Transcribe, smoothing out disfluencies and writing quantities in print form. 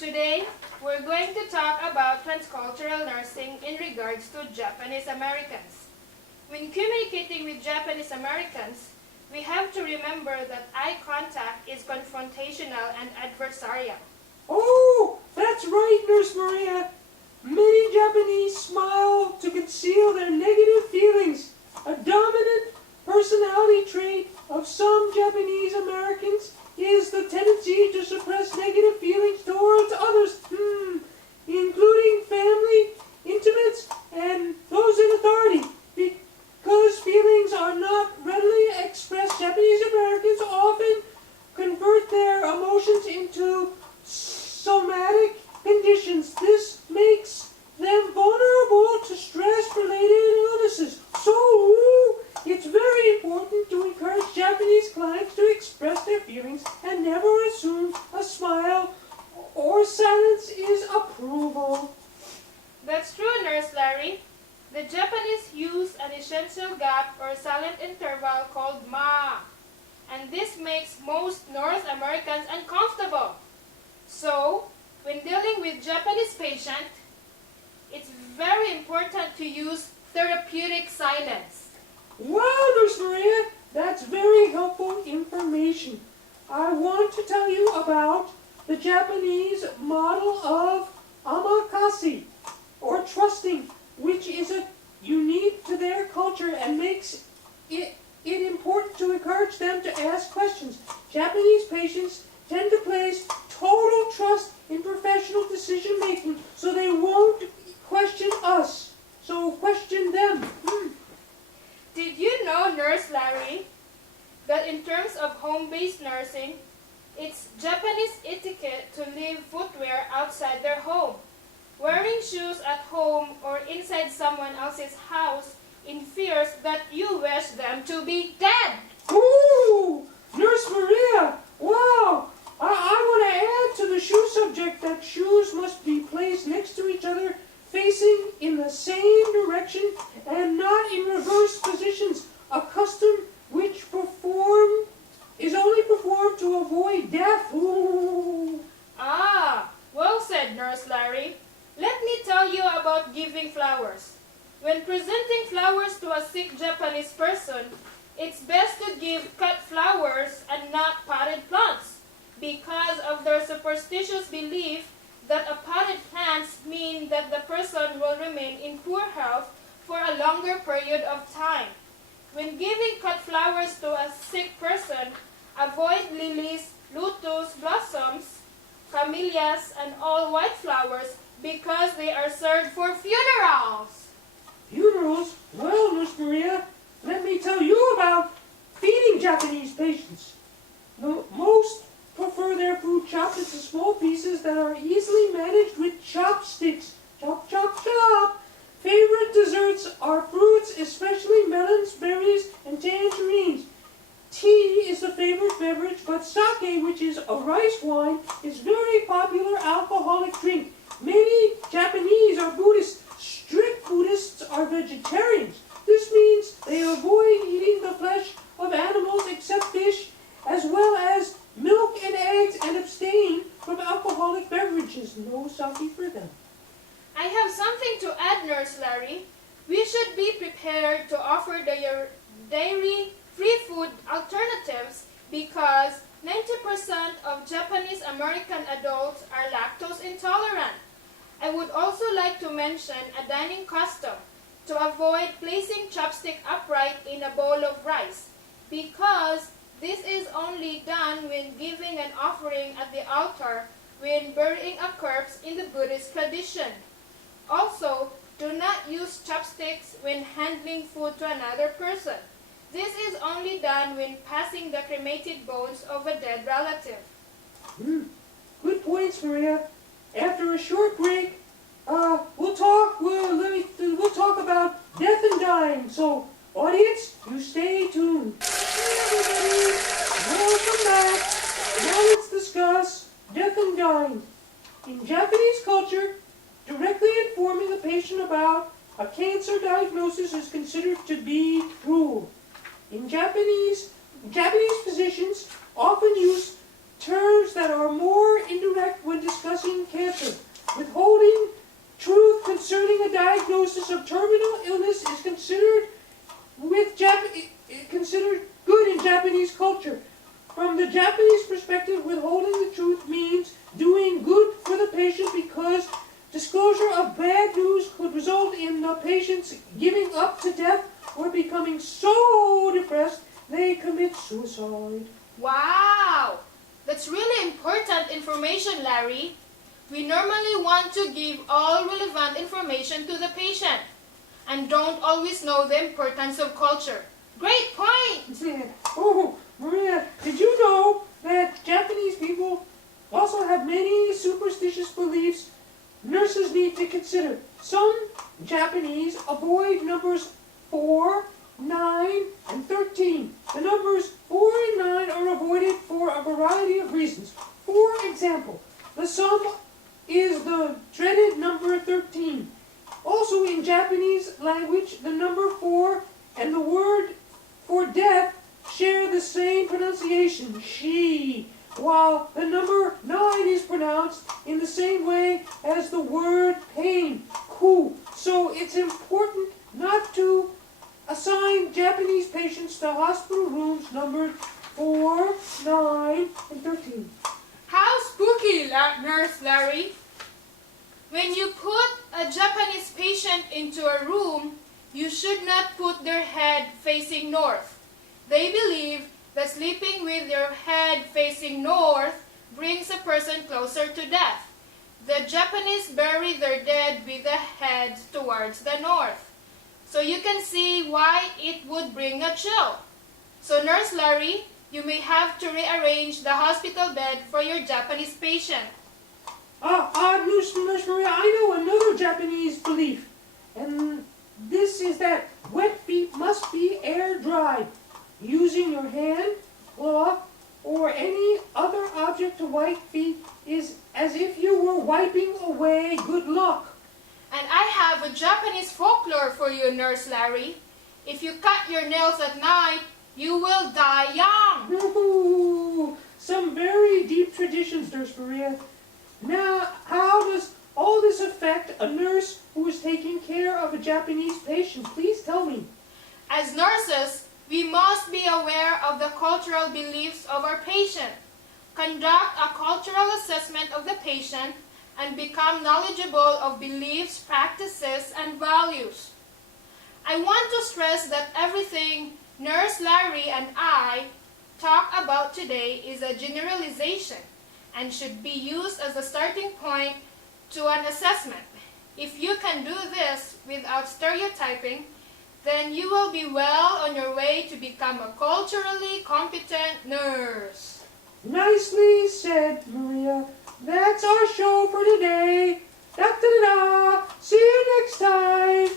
Today, we're going to talk about transcultural nursing in regards to Japanese Americans. When communicating with Japanese Americans, we have to remember that eye contact is confrontational and adversarial. Oh, that's right, Nurse Maria. Many Japanese smile to conceal their negative feelings. A dominant personality trait of some Japanese Americans is the tendency to suppress negative feelings towards others, including family, intimates, and those in authority. Because feelings are not readily expressed, Japanese Americans often convert their emotions into somatic conditions. This makes them vulnerable to stress-related illnesses. So, it's very important to encourage Japanese clients to express their feelings and never assume a smile or silence is approval. That's true, Nurse Larry. The Japanese use an essential gap or silent interval called ma, and this makes most North Americans uncomfortable. So, when dealing with Japanese patients, it's very important to use therapeutic silence. Wow, Nurse Maria, that's very helpful information. I want to tell you about the Japanese model of amakase, or trusting, which is unique to their culture and makes it important to encourage them to ask questions. Japanese patients tend to place total trust in professional decision making, so they won't question us. So question them. Did you know, Nurse Larry, that in terms of home-based nursing, it's Japanese etiquette to leave footwear outside their home? Wearing shoes at home or inside someone else's house in fears that you wish them to be dead. Ooh, Nurse Maria, wow! I want to add to the shoe subject that shoes must be placed next to each other, facing in the same direction and not in reverse positions, a custom which is only performed to avoid death. Ooh. Ah, well said, Nurse Larry. Let me tell you about giving flowers. When presenting flowers to a sick Japanese person, it's best to give cut flowers and not potted plants, because of their superstitious belief that a potted plants mean that the person will remain in poor health for a longer period of time. When giving cut flowers to a sick person, avoid lilies, lotus blossoms, camellias, and all white flowers because they are served for funerals. Funerals? Well, Nurse Maria, let me tell you about feeding Japanese patients. Most prefer their food chopped into small pieces that are easily managed with chopsticks. Chop, chop, chop. Favorite desserts are fruits, especially melons, berries, and tangerines. Tea is the favorite beverage, but sake, which is a rice wine, is very popular alcoholic drink. Many Japanese are Buddhists. Strict Buddhists are vegetarians. This means they avoid eating the flesh of animals except fish, as well as milk and eggs, and abstain from alcoholic beverages. No sake for them. I have something to add, Nurse Larry. We should be prepared to offer dairy-free food alternatives because 90% of Japanese American adults are lactose intolerant. I would also like to mention a dining custom to avoid placing chopstick upright in a bowl of rice, because this is only done when giving an offering at the altar when burying a corpse in the Buddhist tradition. Also, do not use chopsticks when handling food to another person. This is only done when passing the cremated bones of a dead relative. Good points, Maria. After a short break, we'll talk about death and dying. So, audience, you stay tuned. Hey everybody, welcome back. Now let's discuss death and dying. In Japanese culture, directly informing a patient about a cancer diagnosis is considered to be cruel. In Japanese physicians often use terms that are more indirect when discussing cancer bad news could result in the patients giving up to death or becoming so depressed they commit suicide. Wow! That's really important information, Larry. We normally want to give all relevant information to the patient and don't always know the importance of culture. Great point! Oh, Maria, did you know that Japanese people also have many superstitious beliefs nurses need to consider? Some Japanese avoid numbers 4, 9, and 13. The numbers 4 and 9 are avoided for a variety of reasons. For example, the sum is the dreaded number 13. Also in Japanese language, the number 4 and the word for death share the same pronunciation, shi, while the number 9 is pronounced in the same way as the word pain, ku. So it's important not to assign Japanese patients to hospital rooms numbered 4, 9, and 13. How spooky, Nurse Larry. When you put a Japanese patient into a room, you should not put their head facing north. They believe that sleeping with your head facing north brings a person closer to death. The Japanese bury their dead with the head towards the north. So you can see why it would bring a chill. So Nurse Larry, you may have to rearrange the hospital bed for your Japanese patient. Nurse Maria, I know another Japanese belief, and this is that wet feet must be air dried. Using your hand, cloth, or any other object to wipe feet is as if you were wiping away good luck. And I have a Japanese folklore for you, Nurse Larry. If you cut your nails at night, you will die young. Ooh, some very deep traditions, Nurse Maria. Now, how does all this affect a nurse who is taking care of a Japanese patient? Please tell me. As nurses, we must be aware of the cultural beliefs of our patient, conduct a cultural assessment of the patient, and become knowledgeable of beliefs, practices, and values. I want to stress that everything Nurse Larry and I talk about today is a generalization and should be used as a starting point to an assessment. If you can do this without stereotyping, then you will be well on your way to become a culturally competent nurse. Nicely said, Maria. That's our show for today. Da-da-da-da. See you next time.